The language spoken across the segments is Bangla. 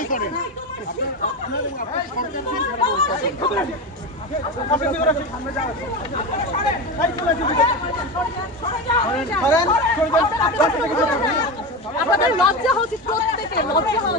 নিয়েই করেন আপনাদের লজ্জা হচ্ছে প্রত্যেকে লজ্জা হওয়া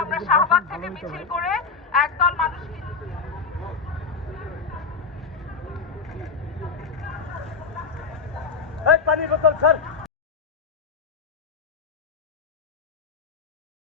আমরা শাহবাগ থেকে মিছিল করে একদল মানুষ পানির বোতল স্যার